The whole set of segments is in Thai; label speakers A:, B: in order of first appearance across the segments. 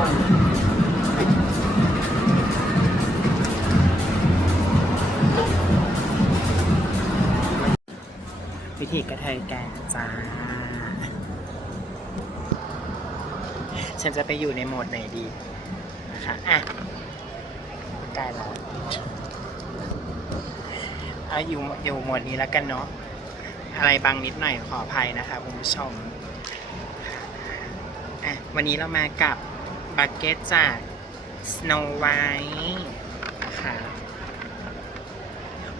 A: วิธีกระเทยแก่จ้า ฉันจะไปอยู่ในโหมดไหนดีนะคะอะได้แล้วเอาอยู่อยู่โหมดนี้แล้วกันเนาะอะไรบางนิดหน่อยขออภัยนะคะคุณผู้ชมอะวันนี้เรามากับ บักเก็ตจาก Snow White นะคะ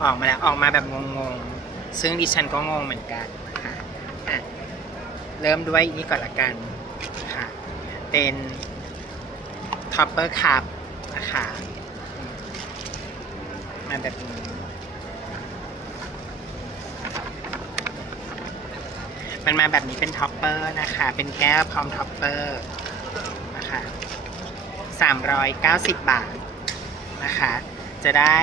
A: ออกมาแล้วออกมาแบบงงๆ ซึ่งดิฉันก็งงเหมือนกันนะคะอะ เริ่มด้วยนี่ก่อนละกันค่ะ เป็นท็อปเปอร์คัพนะคะมมาแบบนี้มันมาแบบนี้เป็นท็อปเปอร์นะคะ เป็นแก้วพร้อมท็อปเปอร์นะคะ 390 บาทนะคะ จะได้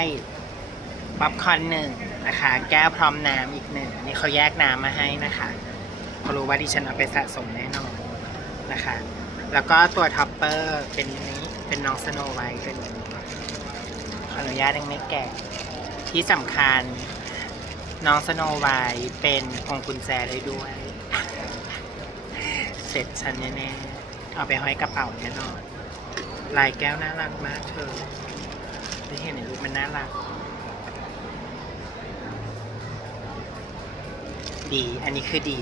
A: ป๊อปคอร์นหนึ่งนะคะ แก้วพร้อมน้ำอีกหนึ่งนี่เขาแยกน้ำมาให้นะคะเขารู้ว่าดิฉันเอาไปสะสมแน่นอนนะคะ แล้วก็ตัวท็อปเปอร์เป็นนี้เป็นน้องสโนไวท์เป็นอนี้ขออนุญาตยังไม่แกะที่สำคัญน้องสโนไวท์เป็นพวงกุญแจได้ด้วย เสร็จฉันแน่ๆเอาไปห้อยกระเป๋าแน่นอน ลายแก้วน่ารักมากเธอได้เห็นในรูปมันน่ารัก ดี อันนี้คือดี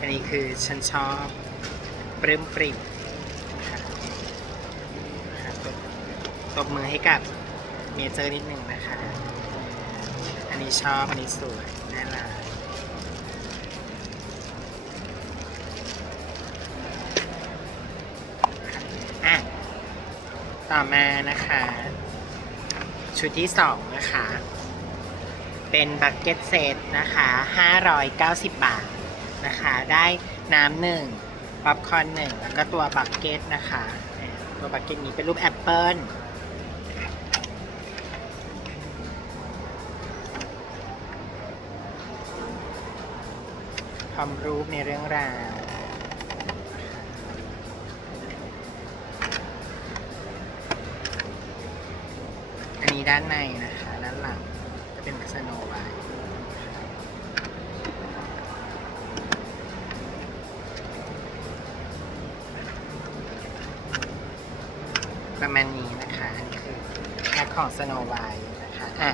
A: อันนี้คือฉันชอบปลื้มปริ่มตบมือให้กับเมเจอร์นิดหนึ่งนะคะ อันนี้ชอบ อันนี้สวย ต่อมานะคะ ชุดที่สองนะคะ เป็นบักเก็ตเซตนะคะ590 บาทนะคะ ได้น้ำหนึ่งป๊อปคอร์นหนึ่งแล้วก็ตัวบักเก็ตนะคะ ตัวบักเก็ตนี้เป็นรูปแอปเปิลความรู้ในเรื่องราว ด้านในนะคะ ด้านหลังจะเป็นสโนไวท์ประมาณนี้นะคะอันนี้คือแพ็คของสโนไวท์นะคะอะ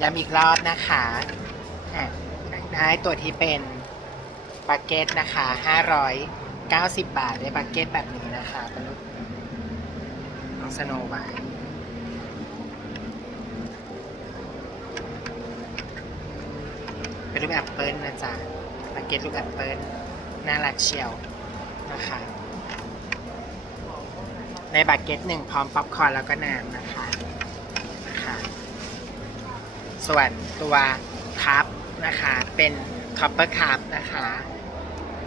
A: ย้ำอีกรอบนะคะอะได้ตัวที่เป็นบักเก็ตนะคะ 590 บาทได้บักเก็ตแบบนี้นะคะเป็นรูปน้องสโนไวท์เป็น รูปแอปเปิลนะจ๊ะบักเก็ตรูปแอปเปิลน่ารักเชียวนะคะในบักเก็ตหนึ่งพร้อมป๊อปคอร์นแล้วก็น้ำนะคะนะคะส่วนตัวคัพนะคะเป็นท็อปเปอร์คัพนะคะ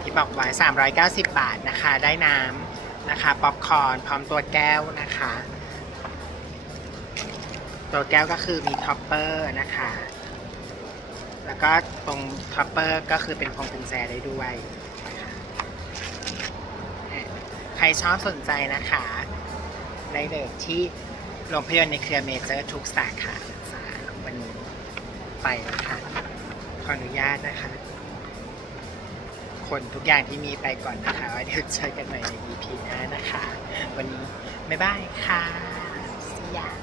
A: ที่บอกไว้390 บาทนะคะได้น้ำนะคะป๊อปคอร์นพร้อมตัวแก้วนะคะ ตัวแก้วก็คือมีท็อปเปอร์นะคะ แล้วก็ตรงท็อปเปอร์ก็คือเป็นพวงกุญแจได้ด้วยนะคะใครชอบสนใจนะคะได้เลยที่โรงพยาบาลในเครือเมเจอร์ทุกสาขานะจ๊ะวันนี้ไปแล้วค่ะขออนุญาตนะคะ คนทุกอย่างที่มีไปก่อนนะคะไว้เดี๋ยวเจอกันใหม่ใน EP หน้านะคะ วันนี้บ๊ายบายค่ะสยาม